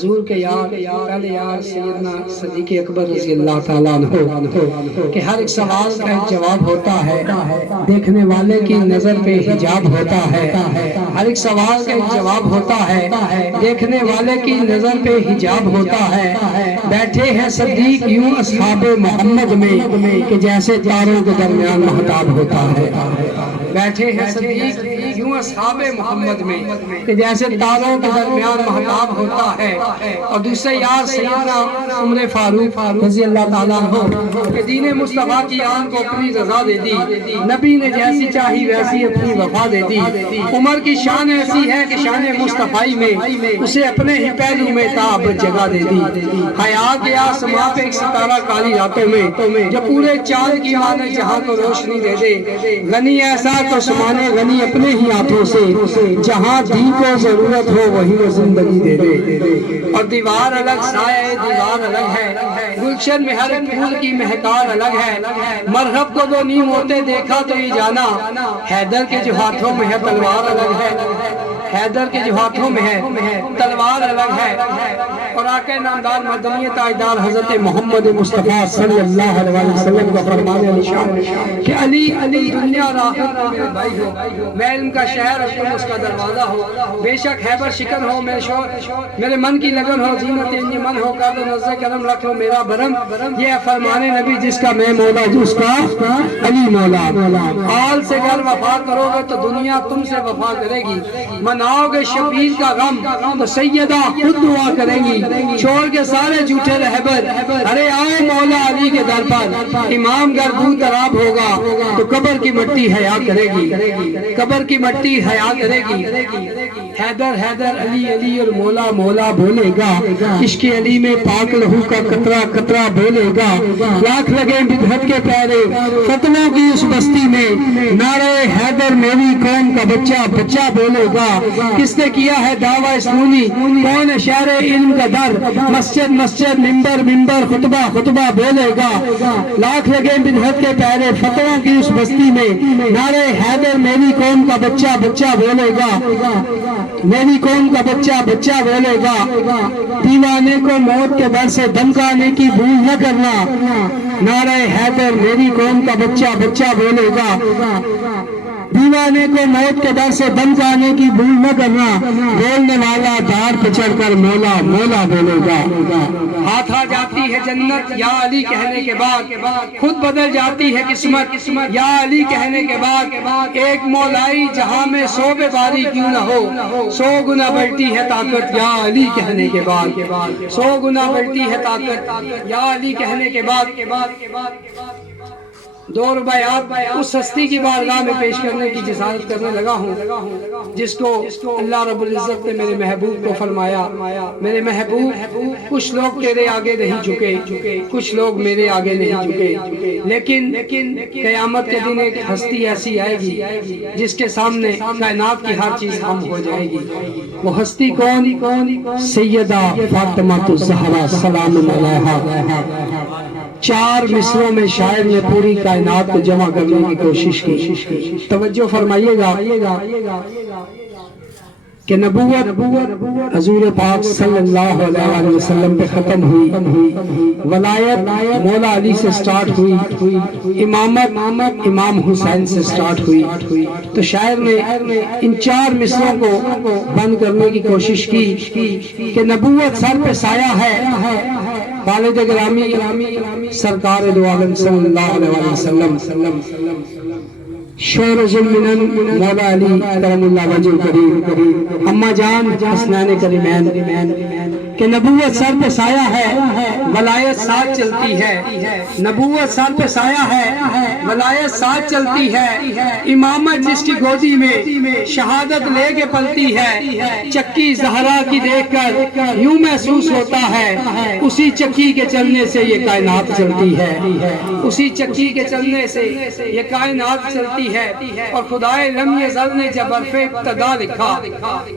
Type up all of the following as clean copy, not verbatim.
حضور کے یار پہلے یار سیدنا صدیق اکبر رضی اللہ تعالیٰ عنہ کہ ہر ایک سوال کا ایک جواب ہوتا ہے، دیکھنے والے کی نظر پہ حجاب ہوتا ہے، ہر ایک سوال کا ایک جواب ہوتا ہے، دیکھنے والے کی نظر پہ حجاب ہوتا ہے۔ بیٹھے ہیں صدیق یوں اصحاب محمد میں کہ جیسے تاروں کے درمیان مہتاب ہوتا ہے۔ بیٹھے ہیں صدیق یوں اصحاب محمد میں کہ جیسے تاروں کے درمیان مہتاب ہوتا ہے۔ اور دوسرے یار سیدنا عمر فاروق رضی اللہ تعالیٰ عنہ کہ دین مصطفیٰ کی آن کو اپنی رضا دے دی، نبی نے جیسی چاہی ویسی اپنی وفا دے دی۔ عمر کی شان ایسی ہے کہ شان مصطفی میں اسے اپنے ہی پہلو میں تاب جگہ دے دی۔ حیا کے آسماں پہ ایک ستارہ کالی راتوں میں جو پورے چاند کی مانے جہاں کو روشنی دے دے، غنی ایسا تو سمانے غنی اپنے ہی ہاتھوں سے، جہاں دی کو ضرورت ہو وہی وہ زندگی دے دے۔ اور دیوار الگ سایہ دیوار الگ ہے، گلشن میں ہر پھول کی مہکار الگ ہے۔ مرحب کو دو نیم ہوتے دیکھا تو یہ جانا، حیدر کے جو ہاتھوں میں ہے تلوار الگ ہے، حیدر کے جو ہاتھوں میں ہے تلوار الگ ہے۔ اور آقا نامدار مدنی تاجدار حضرت محمد مصطفیٰ صلی اللہ علیہ وسلم کا فرمان نشان کہ علی علی دنیا اور آخرت میں میرے بھائی ہو، میں علم کا شہر اور تم اس کا دروازہ ہو۔ بے شک خیبر شکن ہو میرے من کی لگن ہو، زینت انجمن ہو، قدر و نظر کرم رکھ لو میرا برم۔ یہ ہے فرمان نبی جس کا میں مولا جس کا علی مولا۔ آل سے گر وفا کرو گے تو دنیا تم سے وفا کرے گی، مناؤ گے شبیر کا غم تو سیدہ خود دعا کریں گی۔ چھوڑ کے سارے جھوٹے رہبر ارے آئے مولا علی کے در پر، امام گر دو دراب ہوگا تو قبر کی مٹی حیا کرے گی، قبر کی مٹی حیا کرے گی۔ حیدر حیدر علی علی اور مولا مولا بولے گا، عشق علی میں پاک لہو کا قطرہ قطرہ بولے گا۔ لاکھ لگے بدعت کے پیرے فتنوں کی اس بستی میں، نعرہ حیدر میری قوم کا بچہ بچہ بولے گا۔ کس نے کیا ہے دعویٰ سنونی، کون ہے شہر علم کا در، مسجد مسجد ممبر ممبر خطبہ خطبہ بولے گا۔ لاکھ لگے بدعت کے پیرے فتنوں کی اس بستی میں، نعرہ حیدر میری قوم کا بچہ بچہ بولے گا، میری قوم کا بچہ بچہ بولے گا۔ دیوانے کو موت کے در سے دھمکانے کی بھول نہ کرنا، نعرہ حیدر میری قوم کا بچہ بچہ بولے گا۔ دیوانے کو موت کے در سے دھمکانے کی بھول نہ کرنا، بولنے والا دار پہ چڑھ کر مولا مولا بولے گا۔ ہاتھ آ جاتی ہے جنت یا علی کہنے کے بعد، خود بدل جاتی ہے قسمت یا علی کہنے کے بعد۔ ایک مولائی جہاں میں 100 بے باری کیوں نہ ہو، 100 گنا بڑھتی ہے طاقت یا علی کہنے کے بعد، 100 گنا بڑھتی ہے طاقت یا علی کہنے کے بعد۔ دو رباعیات اس ہستی کی بارگاہ میں پیش کرنے کی جسارت کرنے لگا ہوں جس کو اللہ رب العزت نے میرے محبوب کو فرمایا، میرے محبوب کچھ لوگ تیرے آگے نہیں جھکے، کچھ لوگ میرے آگے نہیں جھکے، لیکن قیامت کے دن ایک ہستی ایسی آئے گی جس کے سامنے کائنات کی ہر چیز ہم ہو جائے گی۔ وہ ہستی کون؟ سیدہ فاطمہ الزہرا سلام علیہا۔ 4 مصروں میں شاعر نے پوری کائنات کو جمع کرنے کی کوشش کی۔ توجہ فرمائیے گا کہ نبوت حضور پاک صلی اللہ علیہ وسلم پہ ختم ہوئی، ولایت مولا علی سے سٹارٹ ہوئی، امامت امام حسین سے سٹارٹ ہوئی۔ تو شاعر نے ان 4 مصروں کو بند کرنے کی کوشش کی کہ نبوت سر پہ سایہ ہے، والد گرامی سرکار دو عالم صلی اللہ علیہ وسلم، شور ظلمن مولا علی کرم اللہ وجہ کریم، اما جان حسنین کریمین، کہ نبوت سر پہ سایہ ہے ولایت ساتھ چلتی ہے، نبوت سر پہ سایہ ہے ولایت ساتھ چلتی ہے، امامت جس کی گودی میں شہادت لے کے پلتی ہے، چکی زہرا کی دیکھ کر یوں محسوس ہوتا ہے اسی چکی کے چلنے سے یہ کائنات چلتی ہے، اسی چکی کے چلنے سے یہ کائنات چلتی ہے۔ اور خدائے لمحِ ازل نے جب عرف ابتدا لکھا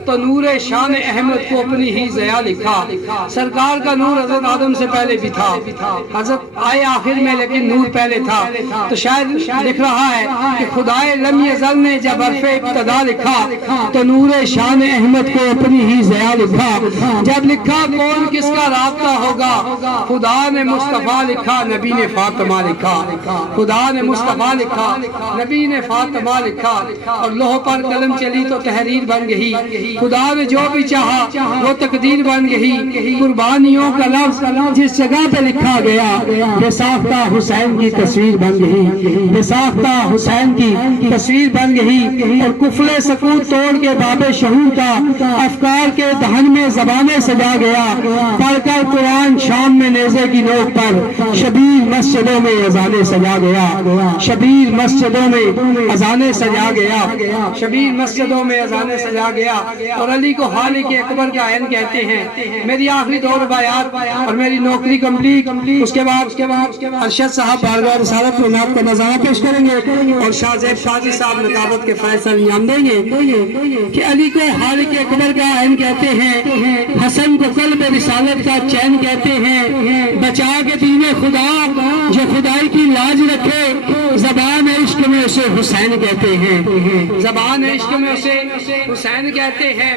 تو نور شان احمد کو اپنی ہی ضیا لکھا۔ سرکار کا نور حضرت آدم سے پہلے بھی تھا، حضرت آئے آخر میں لیکن نور پہلے تھا. تو شاید لکھ رہا ہے کہ خدائے لم یزل نے جب حرف ابتدا لکھا تو نور شان احمد کو اپنی ہی ضیا لکھا. جب لکھا کون کس کا رابطہ ہوگا، خدا نے مصطفیٰ لکھا نبی نے فاطمہ لکھا. خدا نے مصطفیٰ لکھا نبی نے فاطمہ لکھا، اور لوح پر قلم چلی تو تحریر بن گئی. خدا نے جو بھی چاہا وہ تقدیر بن گئی. قربانیوں کا لفظ جس جگہ پہ لکھا گیا بے ساختہ حسین کی تصویر بن گئی، بے ساختہ حسین کی تصویر بن گئی. اور کفل سکوت توڑ کے باب شہور کا افکار کے دہن میں زبانیں سجا گیا. پڑھ کر قرآن شام میں نیزے کی نوک پر شبیر مسجدوں میں اذانیں سجا گیا. شبیر مسجدوں میں اذانیں سجا گیا. شبیر مسجدوں میں اذانیں سجا گیا. اور علی کو خالق اکبر کا عین کہتے ہیں. میری آخری دو رباعیات اور میری نوکری کمپلیٹ. اس کے بعد ارشد صاحب بارگاہ رسالت میں نعت کا نظارہ پیش کریں گے اور شاہ زیب شاہجی صاحب نقابت کے فیصل انجام دیں گے کہ علی کو خالق اکبر کا عین کہتے ہیں، حسن کو قلب رسالت کا چین کہتے ہیں. بچا کے دین خدا جو خدائی کی لاج رکھے، زبان عشق میں اسے حسین کہتے ہیں. زبان عشق میں اسے حسین کہتے ہیں.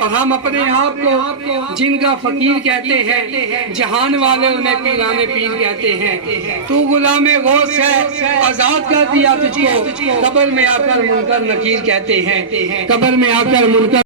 اور ہم اپنے آپ کو جن کا فقیر کہتے ہیں، جہان والے انہیں پیران پیر کہتے ہیں. تو غلام غوث ہے آزاد کر دیا تجھ کو، قبر میں آ کر منکر نکیر کہتے ہیں. قبر میں آ کر منکر